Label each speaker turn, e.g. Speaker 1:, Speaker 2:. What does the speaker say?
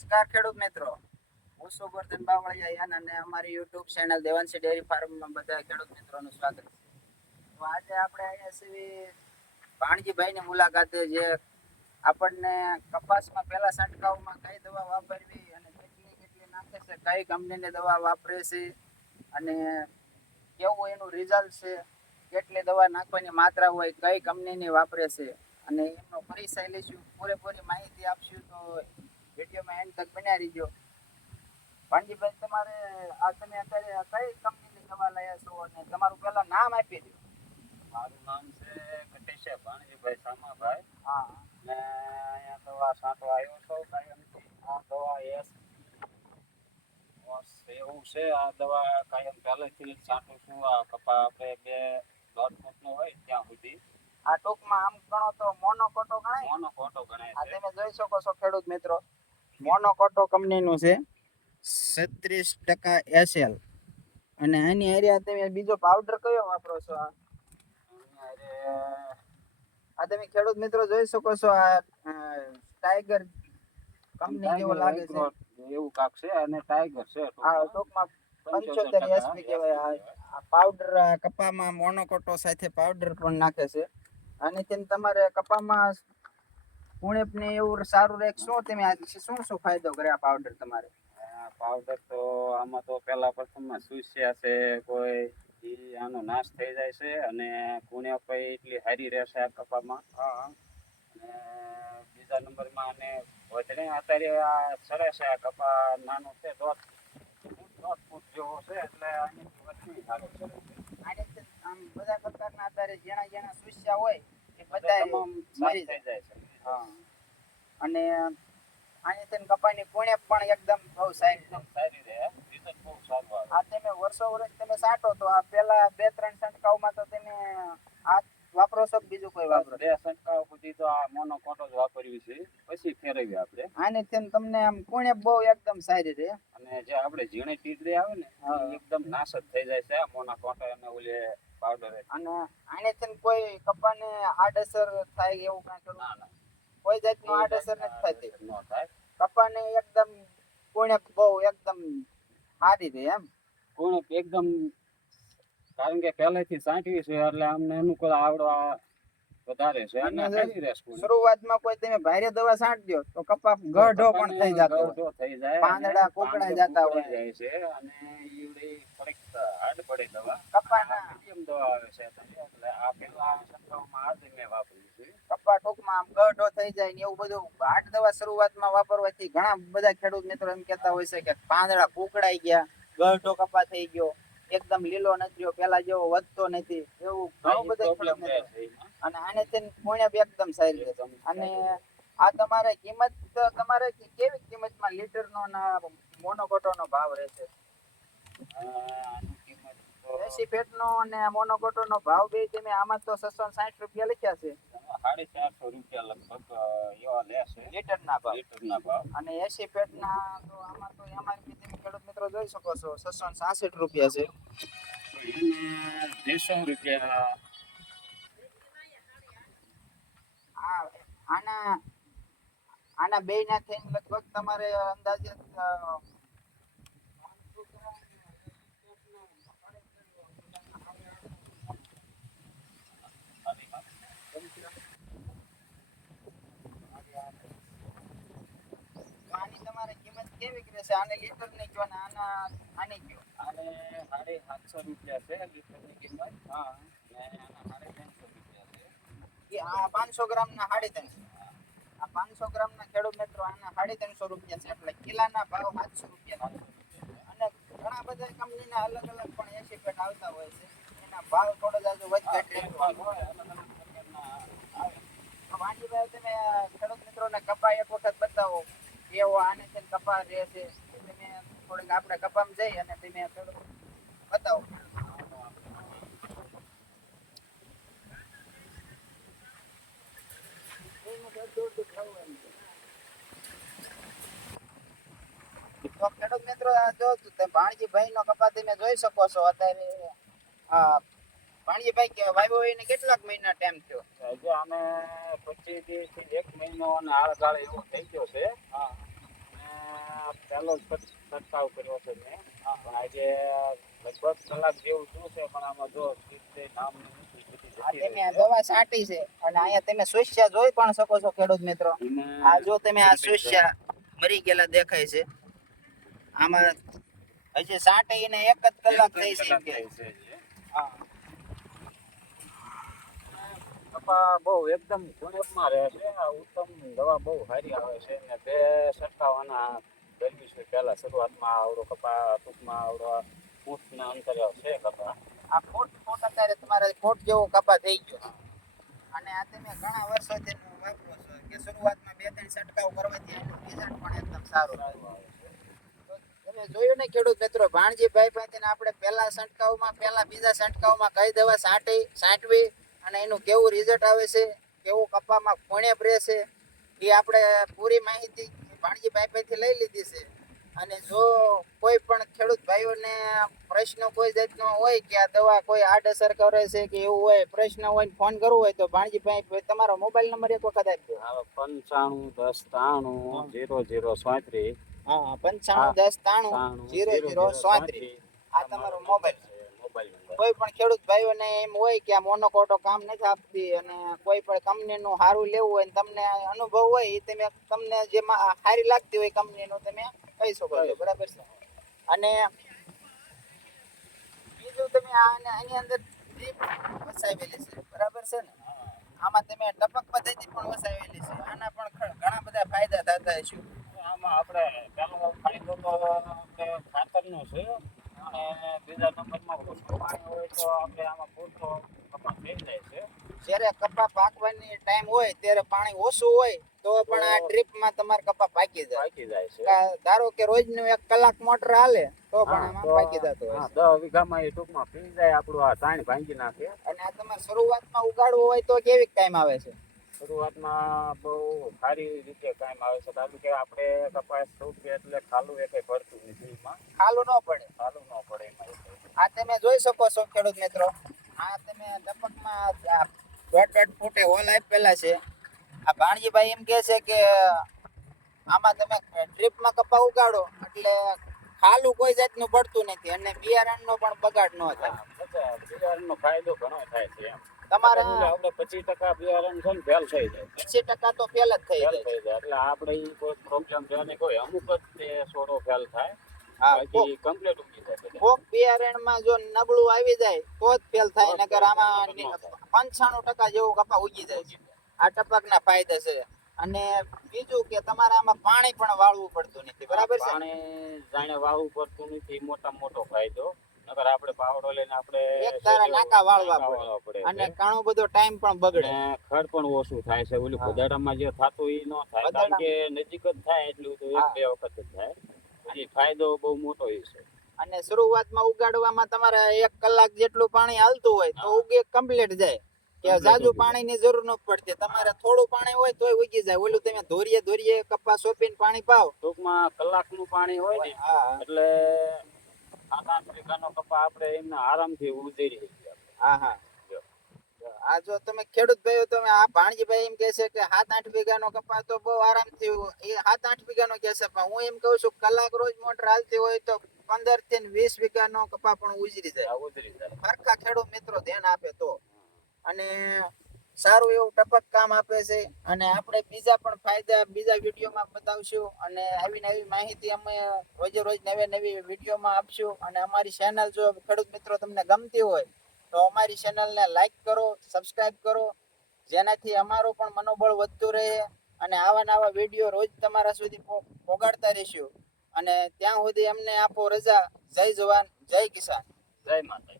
Speaker 1: નમસ્કાર ખેડૂત મિત્રો. હું છું ગોરધન બાવળિયા યાન અને અમારી યુટ્યુબ ચેનલ દેવાંશી ડેરી ફાર્મમાં બધા ખેડૂત મિત્રોનું સ્વાગત છે. તો આજે આપણે અહીંયા છીએ ભાણજીભાઈની મુલાકાતે જે આપણને કપાસમાં પહેલા છંટકાવમાં કઈ દવા વાપરવી અને કેટલી કેટલી નાખે છે, કઈ કંપનીની દવા વાપરે છે અને કેવું એનું રિઝલ્ટ છે, કેટલી દવા નાખવાની માત્રા હોય, કઈ કંપનીની વાપરે છે અને એમનો પરિચય લઈશું, પૂરેપૂરી માહિતી આપશું તો વિડીયોમાં એન્ડ તક બન્યા રહીજો. ભાણજીભાઈ તમારે આ તમે અત્યારે કઈ કંપનીની દવા લયા છો અને તમારું પહેલા નામ આપી દો.
Speaker 2: મારું નામ છે કટેશા ભાણજીભાઈ સામાભાઈ.
Speaker 1: હા.
Speaker 2: ને અહીંયા દવા છાંટવા આવ્યો છો કાયમથી આ દવા એસ. બસ એવું છે આ દવા કાયમ પહેલેથી જ છાંટું છું. આ કપા આપણે બે દોઢ ફૂટનો હોય ત્યાં સુધી.
Speaker 1: આ ટૂંકમાં આમ ગણો તો મોનોકોટો ગણાય.
Speaker 2: મોનો ખોટો ગણાય
Speaker 1: આ
Speaker 2: છે.
Speaker 1: તમે જોઈ શકો છો ખેડૂત મિત્રો. મોનોકોટો કંપનીનું છે. છત્રીસ ટકા એસએલ. અને આની એરિયા તમે બીજો પાવડર કયો વાપરો છો? આ આ તમે ખેડૂત મિત્રો જોઈ શકો છો આ ટાઈગર કંપની જેવો લાગે છે.
Speaker 2: એવું કાક છે અને ટાઈગર છે.
Speaker 1: આ ટૂંકમાં પંચોતેર એસપી કહેવાય. આ- પાવડર કપામાં મોનોકોટો સાથે પાવડર પણ નાખે છે. અને તેમ તમારે કપામાં ઉણેપ ને એવું સારું રહે શું તમે આ શું શું ફાયદો કરે આ પાવડર તમારે?
Speaker 2: પાવડર તો આમાં તો પેલા પ્રથમમાં સુસ્યા છે કોઈ ઈ આનો નાશ થઈ જાય છે અને કુણ્યા પઈ એટલી સારી રહેશે આ કપામાં. અને બીજા નંબરમાં અને વધણે અત્યારે આ સરે છે આ કપા નાનો છે દોઢ દોઢ ફૂટ જેવો છે એટલે આની વચ્ચે સારું છે.
Speaker 1: આમ બધા પ્રકારના અત્યારે જેના જેના સુસ્યા હોય બધા મરી જાય.
Speaker 2: જાય છે.
Speaker 1: હા. અને આની તેન કપાની કુણેપ પણ એકદમ બહુ સારી
Speaker 2: સારી રહે બહુ સારું આવે.
Speaker 1: આ તમે વર્ષો વર્ષ તમે સાટો તો આ પેલા બે ત્રણ છંટકાવમાં તો તમે આ વાપરો છો બીજું કોઈ વાપરો
Speaker 2: બે છંટકાવ સુધી તો આ મોનો કોટો જ વાપર્યું છે. પછી ફેરવી આપણે.
Speaker 1: આને તેમ તમને આમ કોણે બહુ એકદમ સારી રહે.
Speaker 2: અને જે આપણે ઝીણે ટીડરી આવે ને એકદમ નાશ જ થઈ જાય છે આ મોના કોટો અને ઓલે પાવડર
Speaker 1: અને આને તેમ કોઈ કપાને આડઅસર થાય એવું કાંઈ
Speaker 2: ના ના.
Speaker 1: કોઈ જાતનું આડઅસર નથી થતી.
Speaker 2: ન થાય.
Speaker 1: કપાને એકદમ કોણે બહુ એકદમ સારી રહે એમ.
Speaker 2: કોણે એકદમ કારણ કે પહેલેથી સાંઠવી છે એટલે અમને અનુકૂળ આવડવા વધારે છે અને
Speaker 1: શરૂઆતમાં કોઈ તમે ભારે દવા છાંટ દો તો કપા ગઢો પણ થઈ જતો
Speaker 2: ગઢો થઈ જાય
Speaker 1: પાંદડા
Speaker 2: કોકડા
Speaker 1: જતા હોય.
Speaker 2: જાય છે અને ઈવડી થોડીક હાર્ડ પડે દવા.
Speaker 1: કપાના
Speaker 2: મીડિયમ દવા આવે છે એટલે આ પેલા છંટકાવમાં આ જ મેં વાપર્યું છે.
Speaker 1: કપા ટૂંકમાં આમ ગઢો થઈ જાય ને એવું બધું. આઠ દવા શરૂઆતમાં વાપરવાથી ઘણા બધા ખેડૂત મિત્રો એમ કહેતા હોય છે કે પાંદડા કોકડાઈ ગયા ગઢો કપા થઈ ગયો. એકદમ લીલો નથી પેલા જેવો વધતો નથી એવું ઘણું બધા. અને આને છે પુણ્ય એકદમ સારી
Speaker 2: છે
Speaker 1: અને આ તમારે કિંમત તમારે કેવી કિંમતમાં લીટરનો ના મોનોકોટોનો ભાવ રહેશે? એસી ફેટનો અને મોનોકોટોનો ભાવ બે તમે આમાં તો છસો સાઠ રૂપિયા લખ્યા છે.
Speaker 2: સાડી ચારસો રૂપિયા લગભગ એવા લે
Speaker 1: લીટરના ભાવ.
Speaker 2: લીટરના ભાવ.
Speaker 1: અને એસી ફેટના તો આમાં તો એમઆરપી તમે ખેડૂત મિત્રો જોઈ શકો છો છસો સાસઠ રૂપિયા છે.
Speaker 2: એને રૂપિયા
Speaker 1: આના આના બે ના થઈને લગભગ તમારે અંદાજે અ, તો આની તમારે કિંમત કેવી રહેશે આને લીટરની જો ને આના આની કયો?
Speaker 2: આને સાડી સાતસો રૂપિયા છે લીટરની કિંમત.
Speaker 1: હા
Speaker 2: ને આના સાડી ત્રણસો રૂપિયા છે.
Speaker 1: એ આ પાંચસો ગ્રામ ના સાડી ત્રણસો. આ પાંચસો ગ્રામ ના ખેડૂત મિત્રો આના સાડી ત્રણસો રૂપિયા છે. એટલે કિલ્લાના ભાવ સાતસો રૂપિયા અને ઘણા બધા કંપનીના અલગ અલગ પણ એસી પેટ આવતા હોય છે. એના ભાવ થોડો જાજુ. તો વાંજીભાઈ તમે ખેડૂત મિત્રોને કપા એક વખત બતાવો. કેવો આને છે કપા રહે છે તમે થોડીક આપણે કપામાં જઈ અને તમે થોડુંક બતાવો. તો ખેડૂત મિત્રો, આ જો ભાણજીભાઈ નો કપા તમે જોઈ શકો છો, અત્યારે ભાણજીભાઈ વાવ્યો એને કેટલાક મહિના ટાઈમ થયો?
Speaker 2: હજુ અમે પચીસ દિવસથી એક મહિનો અને આળગાળ એવો થઈ ગયો છે. પહેલો જ છંટકાવ કર્યો છે મેં. પણ આજે લગભગ કલાક જેવું શું છે પણ આમાં જો
Speaker 1: નામ દવા છાંટી છે અને અહીંયા તમે સુસ્યા જોઈ પણ શકો છો ખેડૂત મિત્રો. આ જો તમે આ સુસ્યા મરી ગયેલા દેખાય છે. આમાં હજી સાંટીને એક જ કલાક થઈ છે હા.
Speaker 2: કપા બહુ એકદમ ગુણવત્તામાં રહે છે. આ ઉત્તમ દવા બહુ સારી આવે છે ને બે છંટકાવવાના ગરમી છે. પહેલા શરૂઆતમાં આવડો કપા ટૂંકમાં આવડો ફૂટના અંતરે છે કપા
Speaker 1: આ ફૂટ ફૂટ અત્યારે તમારે ફૂટ જેવો કપા થઈ ગયો. અને આ તમે ઘણા વર્ષોથી વાપરો છો કે શરૂઆતમાં બે, ત્રણ છંટકાવ કરવાથી એનું રિઝલ્ટ પણ એકદમ સારું આવે તમે જોયું ને ખેડૂત મિત્રો, ભાણજીભાઈ પાસેથી આપણે પહેલા છંટકાવમાં, પહેલા બીજા છંટકાવમાં કઈ દવા છાંટી છાંટવી અને એનું કેવું રિઝલ્ટ આવે છે કેવું કપામાં કોણે પ્રે છે એ આપણે પૂરી માહિતી ભાણજી ભાઈ પાસેથી લઈ લીધી છે. અને જો કોઈ પણ ખેડૂત ભાઈઓને પ્રશ્ન કોઈ જાતનો હોય કે આ દવા કોઈ આડઅસર કરે છે કે એવું હોય પ્રશ્ન હોય ફોન કરવો હોય તો ભાણજીભાઈ તમારો મોબાઈલ નંબર એક વખત આપજો.
Speaker 2: પંચાણું દસ ત્રાણું જીરો જીરો સોત્રીસ.
Speaker 1: હા પંચાણું દસ ત્રાણું જીરો જીરો સોત્રીસ. આ તમારો મોબાઈલ કોઈ પણ ખેડૂત ભાઈઓને એમ હોય કે આ મોનોકોટો કામ નથી આપતી અને કોઈ પણ કંપનીનું સારું લેવું હોય તમને અનુભવ હોય એ તમે તમને જેમાં સારી લાગતી હોય કંપનીનું તમે કહી શકો છો. બરાબર છે? અને બીજું તમે આને અંદર ડ્રીપ વસાવેલી છે. બરાબર છે ને? આમાં તમે ટપક પદ્ધતિ પણ વસાવેલી છે. આના પણ ઘણા બધા ફાયદા થતા છે
Speaker 2: આમાં આપણે ફાયદો તો ખાતરનો છે. અને બીજા નંબરમાં પૂરતું પાણી હોય તો આપણે આમાં પૂરતો કપાસ થઈ જાય છે.
Speaker 1: જ્યારે કપા પાકવાની ટાઈમ હોય ત્યારે પાણી ઓછું હોય તો પણ આ ટ્રીપમાં તમારે કપા પાકી જાય.
Speaker 2: પાકી જાય છે.
Speaker 1: ધારો કે રોજનું એક કલાક મોટર હાલે તો પણ આમાં પાકી જતો હોય.
Speaker 2: દસ વીઘામાં એ ટૂંકમાં પી જાય આપણું આ તાણ ભાંગી નાખે.
Speaker 1: અને આ તમારે શરૂઆતમાં ઉગાડવું હોય તો કેવી ટાઈમ આવે છે?
Speaker 2: શરૂઆતમાં બહુ સારી રીતે કામ આવે છે. કારણ કે આપણે કપાસ સૌથી એટલે ખાલું એ કંઈ ભરતું નથી
Speaker 1: ખાલું ન પડે.
Speaker 2: ખાલું ન પડે એમાં એ કંઈ.
Speaker 1: આ તમે જોઈ શકો છો ખેડૂત મિત્રો. આ તમે ટપકમાં દોઢ દોઢ ફૂટે હોલ આપેલા છે. આ ભાણજીભાઈ એમ કહે છે કે આમાં તમે ડ્રીપમાં કપા ઉગાડો એટલે ખાલું કોઈ જાતનું પડતું નથી અને બિયારણનો પણ બગાડ ન થાય.
Speaker 2: બિયારણનો ફાયદો ઘણો થાય છે એમ.
Speaker 1: તમારે
Speaker 2: પચીસ ટકા બિયારણ છે ને ફેલ થઈ જાય
Speaker 1: પચીસ ટકા તો ફેલ જ થઈ જાય
Speaker 2: એટલે આપણે કોઈ પ્રોબ્લેમ છે નહીં. કોઈ અમુક જ તે સોડો ફેલ થાય. બાકી કમ્પ્લીટ ઉગી જાય
Speaker 1: કોક બિયારણમાં જો નબળું આવી જાય તો જ ફેલ થાય નકર આમાં પંચાણું ટકા જેવું કપા ઉગી જાય આ ટપકના ફાયદા છે. અને બીજું કે તમારે આમાં પાણી પણ વાળવું પડતું નથી બરાબર છે?
Speaker 2: પાણી જાણે વાળવું પડતું નથી મોટા મોટો ફાયદો. નકર આપણે પાવડો લઈને આપણે
Speaker 1: એક તારા નાકા વાળવા પડે. અને ઘણો બધો ટાઈમ પણ બગડે.
Speaker 2: ખડ પણ ઓછું થાય છે. ઓલું. બદાડામાં જે થતું એ ન થાય કારણ કે નજીક જ થાય એટલું તો એક બે વખત જ થાય. પછી ફાયદો બહુ મોટો છે.
Speaker 1: અને શરૂઆતમાં ઉગાડવામાં તમારે એક કલાક જેટલું પાણી હાલતું હોય તો ઉગે કમ્પ્લીટ જાય. કે જાજુ પાણીની જરૂર ન પડતી. તમારે થોડું પાણી હોય તોય ઉગી જાય. ઓલું તમે ધોરીએ ધોરીએ કપાસ સોપીને પાણી પાવ.
Speaker 2: ટૂંકમાં કલાકનું પાણી હોય ને એટલે આઠ વીઘાનો કપા આપણે એમના આરામથી ઉજેરી
Speaker 1: હા હા. આ જો તમે ખેડૂત ભાઈઓ તમે આ ભાણજીભાઈ એમ કહે છે કે સાત આઠ વીઘાનો કપા તો બહુ આરામથી ઉ- એ સાત આઠ વીઘાનો કહે છે પણ હું એમ કહું છું કલાક રોજ મોટર હાલતી હોય તો પંદરથી વીસ વીઘાનો કપા પણ ઉજરી જાય.
Speaker 2: ઉજરી જાય.
Speaker 1: સરખા ખેડૂત મિત્રો ધ્યાન આપે તો. અને સારું એવું ટપક કામ આપે છે. અને આપણે બીજા પણ ફાયદા બીજા વિડીયોમાં બતાવશું. અને આવી નવી માહિતી અમે રોજે રોજ નવી નવી વિડીયોમાં આપશું. અને અમારી ચેનલ જો ખેડૂત મિત્રો તમને ગમતી હોય તો અમારી ચેનલને લાઈક કરો સબસ્ક્રાઇબ કરો, જેનાથી અમારું પણ મનોબળ વધતું રહે અને આવા નવા વીડિયો રોજ તમારા સુધી પોગાડતા રહીશું. અને ત્યાં સુધી અમને આપો રજા. જય જવાન, જય કિસાન.
Speaker 2: જય માતા